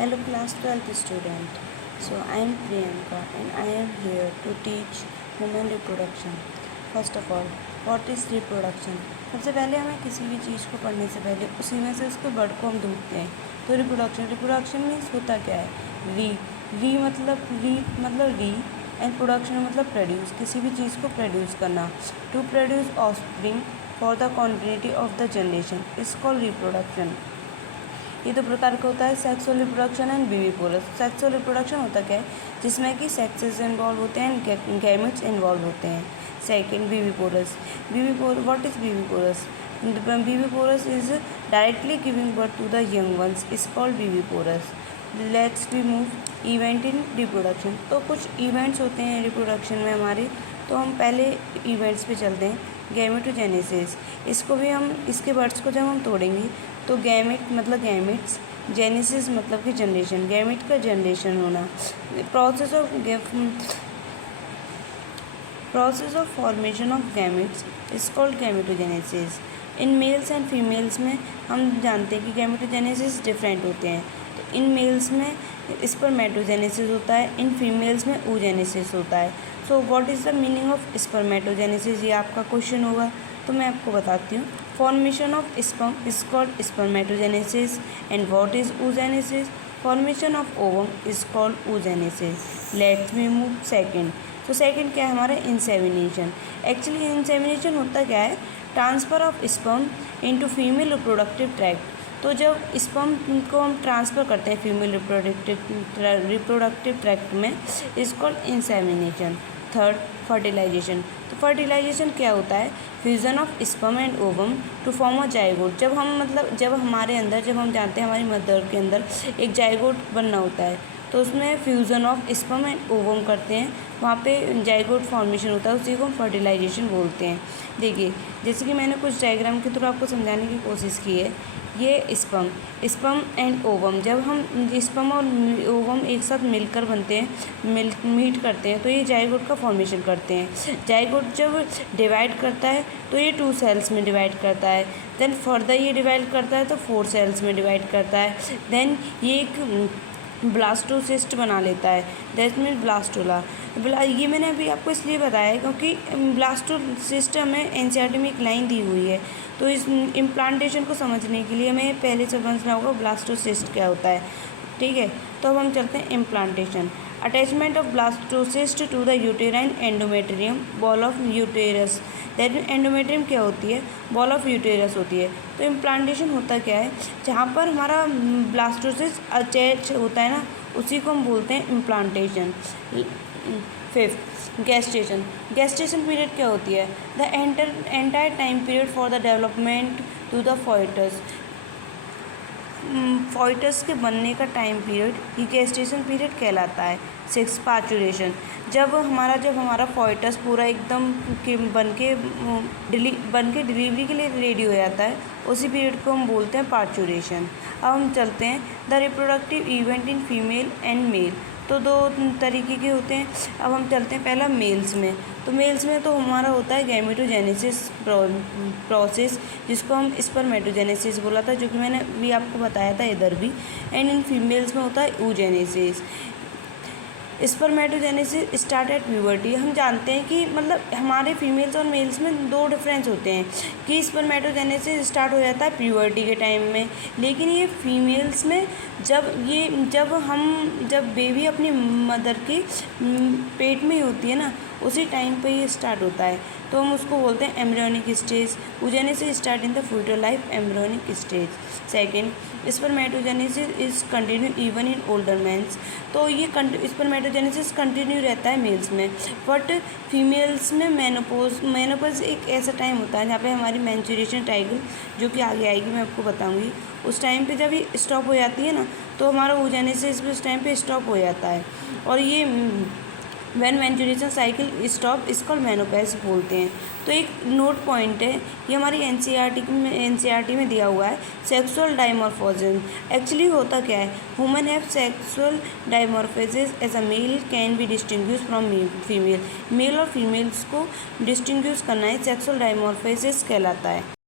Hello class 12th student. So I am Priyanka and I am here to teach human reproduction. First of all, what is reproduction? सबसे पहले हमें किसी भी चीज़ को पढ़ने से पहले उसी में से उसके वर्ड को हम ढूंढते हैं. तो रिप्रोडक्शन मीन्स होता क्या है? री मतलब री एंड प्रोडक्शन मतलब प्रोड्यूस, किसी भी चीज़ को प्रोड्यूस करना. To produce offspring for the continuity of the generation is called reproduction. ये दो प्रकार का होता है, sexual reproduction and viviparous. Sexual reproduction होता क्या है? जिसमें कि सेक्सेस इन्वॉल्व होते हैं एंड गैमेट्स इन्वॉल्व होते हैं. Second, viviparous. What is viviparous? Viviparous is directly giving birth to the young ones is called viviparous. Let's we move event in reproduction. तो कुछ इवेंट्स होते हैं रिप्रोडक्शन में हमारे, तो हम पहले इवेंट्स पे चलते हैं. गैमेटोजेनेसिस, इसको भी हम इसके वर्ड्स को जब हम तोड़ेंगे तो गैमेट मतलब गैमेट्स, जेनेसिस मतलब कि जनरेशन, गैमेट का जनरेशन होना. Process of formation of gametes is called gametogenesis. In males and females में हम जानते हैं कि गैमेटोजेनेसिस डिफरेंट होते हैं. तो इन मेल्स में स्पर्मेटोजेनेसिस होता है, इन फीमेल्स में oogenesis होता है. So what is the meaning of spermatogenesis, ये आपका क्वेश्चन होगा, तो मैं आपको बताती हूँ. Formation of sperm is called spermatogenesis. And what is oogenesis? Formation of ovum is called oogenesis. Let's me move second. तो सेकेंड क्या है हमारा? इंसेमिनेशन. एक्चुअली इंसेमिनेशन होता क्या है? Transfer of sperm into female reproductive tract. तो जब sperm को हम ट्रांसफ़र करते हैं फीमेल रिप्रोडक्टिव ट्रैक्ट में, is called insemination. Third, fertilization. तो फर्टिलाइजेशन क्या होता है? Fusion of sperm and ovum to form a zygote. जब हमारे अंदर, जब हम जानते हैं हमारी मदर के अंदर एक जाइगोट बनना होता है, तो उसमें fusion of sperm and ovum करते हैं, वहाँ पे जाइगोट फॉर्मेशन होता है, उसी को हम फर्टिलाइजेशन बोलते हैं. देखिए, जैसे कि मैंने कुछ डायग्राम के थ्रू आपको समझाने की कोशिश की है. ये स्पर्म एंड ओवम, जब हम स्पर्म और ओवम एक साथ मिलकर बनते हैं, मीट करते हैं, तो ये जाइगोट का फॉर्मेशन करते हैं. जाइगोट जब डिवाइड करता है तो ये 2 सेल्स में डिवाइड करता है. देन फर्दर ये डिवाइड करता है तो 4 सेल्स में डिवाइड करता है. देन ये एक ब्लास्टोसिस्ट बना लेता है, दैट मीन ब्लास्टोला. ये मैंने अभी आपको इसलिए बताया क्योंकि ब्लास्टोसिस्ट हमें एनसीईआरटी में एक लाइन दी हुई है, तो इस इम्प्लांटेशन को समझने के लिए हमें पहले समझना होगा ब्लास्टोसिस्ट क्या होता है. ठीक है, तो अब हम चलते हैं implantation. Attachment of blastocyst to the uterine endometrium wall of uterus. That mean endometrium क्या होती है? बॉल ऑफ यूटेरस होती है. तो इम्प्लांटेशन होता क्या है? जहाँ पर हमारा ब्लास्टोसिस्ट अटैच होता है ना, उसी को हम बोलते हैं implantation. Fifth, gestation. Gestation period क्या होती है? The entire time period for the development to the foetus. Foetus के बनने का टाइम पीरियड ये गेस्टेशन पीरियड कहलाता है. Six, parturition. जब हमारा फॉइटस पूरा एकदम बन के डिलीवरी के लिए रेडी हो जाता है, उसी पीरियड को हम बोलते हैं पार्चुरेशन. अब हम चलते हैं the reproductive event in female and male. तो 2 तरीके के होते हैं. अब हम चलते हैं पहला मेल्स में. तो मेल्स में तो हमारा होता है गैमेटोजेनेसिस प्रोसेस, जिसको हम स्पर्मेटोजेनेसिस बोला था, जो कि मैंने भी आपको बताया था इधर भी. एंड इन फीमेल्स में होता है oogenesis. Spermatogenesis start at puberty. हम जानते हैं कि मतलब हमारे फीमेल्स और मेल्स में 2 डिफरेंस होते हैं कि स्पर्मेटोजेनेसिस स्टार्ट हो जाता है प्यूबर्टी के टाइम में, लेकिन ये फीमेल्स में जब बेबी अपनी मदर के पेट में ही होती है ना, उसी टाइम पे ये स्टार्ट होता है, तो हम उसको बोलते हैं embryonic stage. oogenesis start in the foetal life, embryonic stage. Second, spermatogenesis is continue even in older mans. तो ये स्पर्मेटोजेनेसिस कंटिन्यू रहता है मेल्स में, बट फीमेल्स में मेनोपॉज एक ऐसा टाइम होता है जहाँ पे हमारी मेंस्ट्रुएशन साइकिल, जो कि आगे आएगी मैं आपको बताऊँगी, उस टाइम पे जब ये स्टॉप हो जाती है ना, तो हमारा oogenesis भी उस टाइम पे स्टॉप हो जाता है. और ये व्हेन मेंस्ट्रुएशन साइकिल स्टॉप, इसको मेनोपॉज बोलते हैं. तो एक नोट पॉइंट है, ये हमारी एनसीईआरटी में दिया हुआ है. Sexual dimorphism. एक्चुअली होता क्या है? Human have sexual dimorphism as a male can be distinguish from female. Male और फीमेल्स को डिस्टिंग्विश करना है सेक्सुअल डाइमॉर्फिज्म कहलाता है.